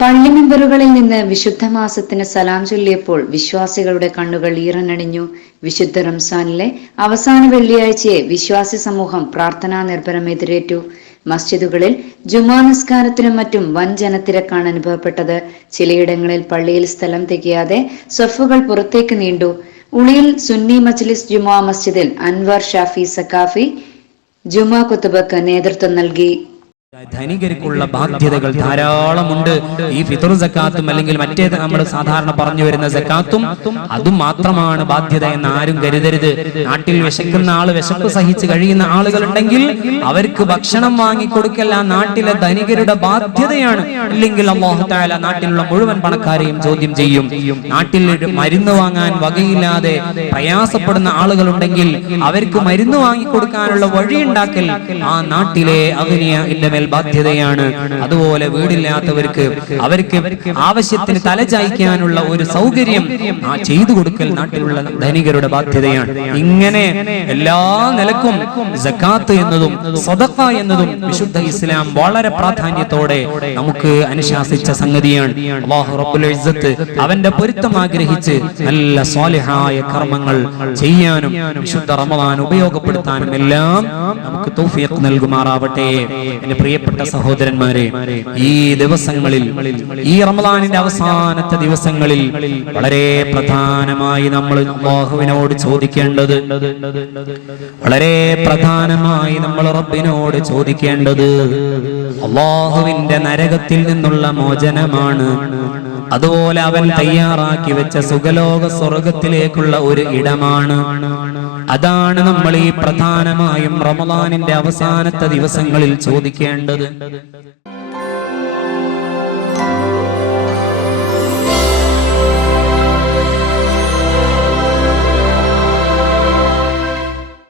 പള്ളി മെമ്പറുകളിൽ നിന്ന് വിശുദ്ധ മാസത്തിന് സലാം ചൊല്ലിയപ്പോൾ വിശ്വാസികളുടെ കണ്ണുകൾ ഈറനണിഞ്ഞു. വിശുദ്ധ റംസാനിലെ അവസാന വെള്ളിയാഴ്ചയെ വിശ്വാസി സമൂഹം പ്രാർത്ഥനാ നിർഭരം എതിരേറ്റു. മസ്ജിദുകളിൽ ജുമാ നിസ്കാരത്തിനും മറ്റും വൻ ജനത്തിരക്കാണ് അനുഭവപ്പെട്ടത്. ചിലയിടങ്ങളിൽ പള്ളിയിൽ സ്ഥലം തികയാതെ സഫുകൾ പുറത്തേക്ക് നീണ്ടു. ഉളിയിൽ സുന്നി മജ്ലിസ് ജുമാ മസ്ജിദിൽ അൻവർ ഷാഫി സക്കാഫി ജുമാ കുത്തുബക്ക് നേതൃത്വം നൽകി. ധനികർക്കുള്ള ബാധ്യതകൾ ധാരാളമുണ്ട്. ഈ ഫിത്തർ സക്കാത്തും അല്ലെങ്കിൽ മറ്റേത് നമ്മൾ സാധാരണ പറഞ്ഞു വരുന്ന സക്കാത്തും അതും മാത്രമാണ് ബാധ്യത എന്ന് ആരും കരുതരുത്. നാട്ടിൽ വിശക്കുന്ന ആൾ വിശപ്പ് സഹിച്ച് കഴിയുന്ന ആളുകളുണ്ടെങ്കിൽ അവർക്ക് ഭക്ഷണം വാങ്ങിക്കൊടുക്കല്ല നാട്ടിലെ ധനികരുടെ ബാധ്യതയാണ്. ഇല്ലെങ്കിൽ അള്ളാഹു താല നാട്ടിലുള്ള മുഴുവൻ പണക്കാരെയും ചോദ്യം ചെയ്യും. നാട്ടിൽ മരുന്ന് വാങ്ങാൻ വകയില്ലാതെ പ്രയാസപ്പെടുന്ന ആളുകളുണ്ടെങ്കിൽ അവർക്ക് മരുന്ന് വാങ്ങിക്കൊടുക്കാനുള്ള വഴിയുണ്ടാക്കൽ ആ നാട്ടിലെ അഗ്നിയ ഇന്റെ മേൽ ബാധ്യതയാണ്. അതുപോലെ വീടില്ലാത്തവർക്ക് അവർക്ക് ആവശ്യത്തിന് തലചായ്ക്കാനുള്ള ഒരു സൗകര്യം ചെയ്തു കൊടുക്കൽ നാട്ടിലുള്ള ധനികരുടെ ബാധ്യതയാണ്. ഇങ്ങനെ എല്ലാ നിലക്കും ജക്കാത്ത് എന്നതും സദഖ എന്നതും വിശുദ്ധ ഇസ്ലാം വളരെ പ്രാധാന്യത്തോടെ നമുക്ക് അനുശാസിച്ച സംഗതിയാണ്. റബ്ബുൽ അവന്റെ പൊരുത്തം ആഗ്രഹിച്ച് നല്ല സ്വാലിഹായ കർമ്മങ്ങൾ ചെയ്യാനും വിശുദ്ധ റമദാൻ ഉപയോഗപ്പെടുത്താനും എല്ലാം നമുക്ക് തൗഫീഖ് നൽകുമാറാവട്ടെ. എന്റെ പ്രിയപ്പെട്ട സഹോദരന്മാരെ ഈ ദിവസങ്ങളിൽ ഈ റമദാനിന്റെ അവസാനത്തെ ദിവസങ്ങളിൽ വളരെ പ്രധാനമായി നമ്മൾ അള്ളാഹുവിനോട് ചോദിക്കേണ്ടത് വളരെ പ്രധാനമായി നമ്മൾ റബ്ബിനോട് ചോദിക്കേണ്ടത് അള്ളാഹുവിന്റെ നരകത്തിൽ നിന്നുള്ള മോചനമാണ്. അതുപോലെ അവൻ തയ്യാറാക്കി വെച്ച സുഖലോക സ്വർഗത്തിലേക്കുള്ള ഒരു ഇടമാണ്. അതാണ് നമ്മൾ ഈ പ്രധാനമായും റമദാനിന്റെ അവസാനത്തെ ദിവസങ്ങളിൽ ചോദിക്കേണ്ടത്